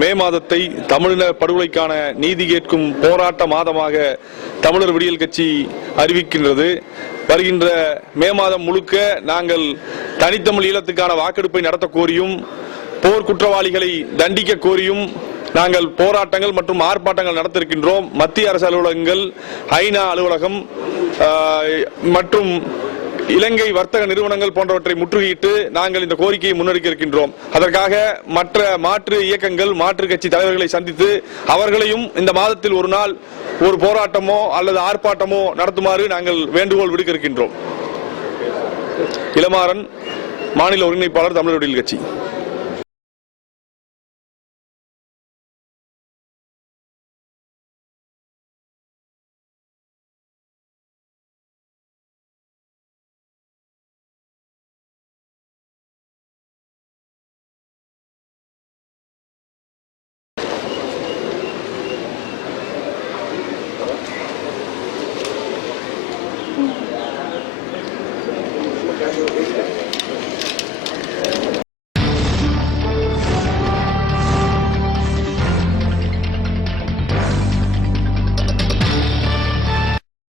மே மாதத்தை தமிழின படுகொலைக்கான நீதி கேட்கும் போராட்ட மாதமாக தமிழர் விடியல் கட்சி அறிவிக்கின்றது. வருகின்ற மே மாதம் முழுக்க நாங்கள் தனித்தமிழ் ஈழத்துக்கான வாக்கெடுப்பை நடத்த கோரியும் போர் குற்றவாளிகளை தண்டிக்க கோரியும் நாங்கள் போராட்டங்கள் மற்றும் ஆர்ப்பாட்டங்கள் நடத்த இருக்கின்றோம். மத்திய அரசு அலுவலகங்கள், ஐநா அலுவலகம் மற்றும் இலங்கை வர்த்தக நிறுவனங்கள் போன்றவற்றை முற்றுகையிட்டு நாங்கள் இந்த கோரிக்கையை முன்னெடுக்க இருக்கின்றோம். அதற்காக மற்ற மாற்று இயக்கங்கள், மாற்று கட்சி தலைவர்களை சந்தித்து அவர்களையும் இந்த மாதத்தில் ஒரு நாள் ஒரு போராட்டமோ அல்லது ஆர்ப்பாட்டமோ நடத்துமாறு நாங்கள் வேண்டுகோள் விடுக்க இருக்கின்றோம். இளமாறன், மாநில ஒருங்கிணைப்பாளர், தமிழர் விடியல் கட்சி.